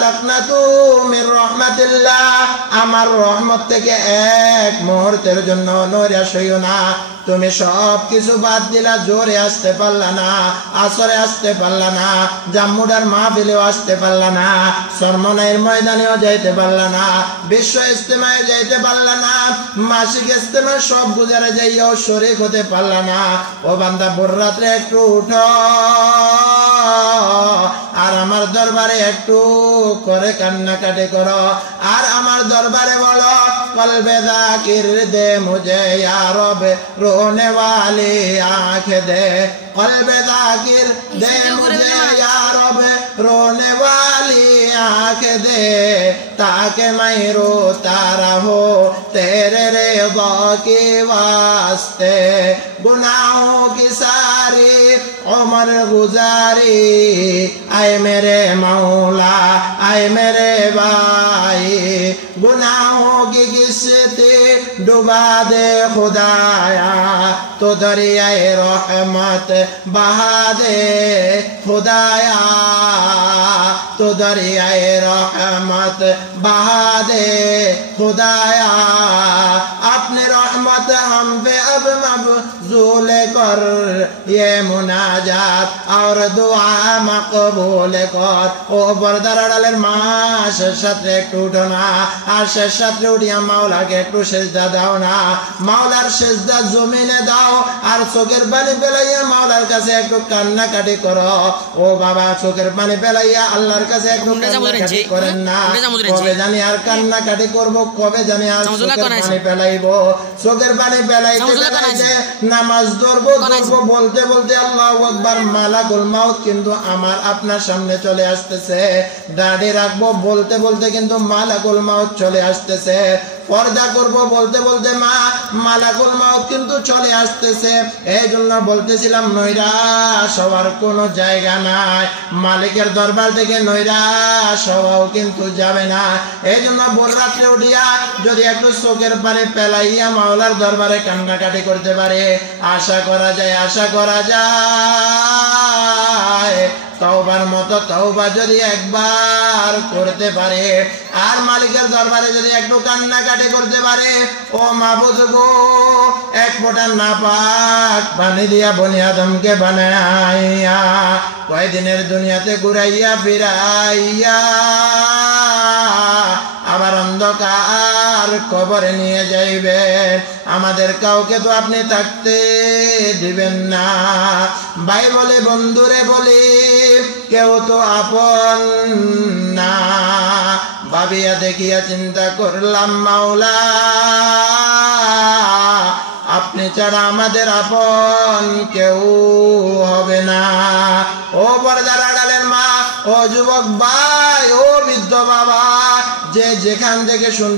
তাকনাতু মির রাহমাতিল্লাহ, আমার রহমত থেকে এক মুহূর্তের জন্য নৈরাশ হইও না। তুমি সব কিছু বাদ দিলা, জোরে আসতে পারলা না, আসরে আসতে পারলা না, জাম্মুডার মাহফিলেও আসতে পারলা না, সরমনাইয়ের ময়দানেও যাইতে পারলা না, বিশ্ব ইজতেমায় যাইতে পারলা না, মাসিক ইজতেমা সব গুজারে যাইও শরীক হতে পারলা না। ও বান্দা, ভোর রাত্রে একটু উঠো আর আমার দরবারে একটু করে কান্নাকাটি করো, আর আমার দরবারে বলো কলবে যাকির দে মুঝে ইয়া রব रोने वाली आँख दे, कल्बे जाकिर दे मुझे या रब रोने वाली आँख दे, ताकि मैं रोता रहूं तेरे रिज़ा के वास्ते। गुनाहों की सारी उम्र गुजारी आए मेरे मौला, आए मेरे भाई, गुनाहों की किश्ती डुबा दे खुदाया, तो दरियाए रहमत बहा दे खुदाया, तो दरियाए रहमत बहा दे खुदाया। अपने रहमत हम पे अब मबज़ूल कर, ये मुनाजात और दुआ मकबूल कर। ও বর্দার আড়ালের মা, শেষ রাত্রে একটু উঠো না, আর শেষ রাত্রে উঠিয়া মাওলাকে একটু সেজদা দাও না, মাওলার সেজদা জমিনে দাও, আর চোখের পানি ফেলাইয়া মাওলার কাছে একটু কান্নাকাটি করো। ও বাবা, চোখের পানি ফেলাইয়া আল্লাহর কাছে একটু কান্নাকাটি করেন না। কবে জানি আর কান্নাকাটি করব, কবে জানি আর চোখের পানি ফেলাইব। চোখের পানি ফেলাইতে ফেলাইতে নামাজ ধরবো বলতে বলতে আল্লাহু আকবার, মালাকুল মাউত কিন্তু আমার আপনার সামনে চলে আসতেছে। দাঁড়ি রাখবো বলতে বলতে কিন্তু মালাকুল মাউত চলে আসতেছে। পর্দা করব বলতে বলতে মালাকুল মাউত কিন্তু চলে আসতেছে। এই জন্য বলতেছিলাম, নৈরাশ হওয়ার কোনো জায়গা নাই, মালিকের দরবার থেকে নৈরাশ হওয়াও কিন্তু যাবে না। এই জন্য ভোর রাত্রে উঠিয়া যদি একটু চোখের পানি পেলাইয়া মাওলার দরবারে কান্নাকাটি করতে পারে, আশা করা যায়, আশা করা যায় তওবার মতো তওবা যদি একবার করতে পারে, আর মালিকের দরবারে যদি একটু কান্নাকাটি করতে পারে, ও মাবুদ গো, এক ফোঁটা নাপাক পানি দিয়া বনি আদমকে বানাইয়া কয়দিনের দুনিয়াতে ঘুরাইয়া ফিরাইয়া আবার অন্ধকার কবরে নিয়ে যাইবেন। আমাদের কাউকে তো আপনি থাকতে দিবেন না। ভাই বলে, বন্ধুরে বলি, কেউ তো আপন না। ভাবিয়া দেখিয়া চিন্তা করলাম মাওলা, আপনি ছাড়া আমাদের আপন কেউ হবে না। ও পর্দার আড়ালের মা, ও যুবক ভাই, ও বৃদ্ধ বাবা, যে যেখান থেকে শুন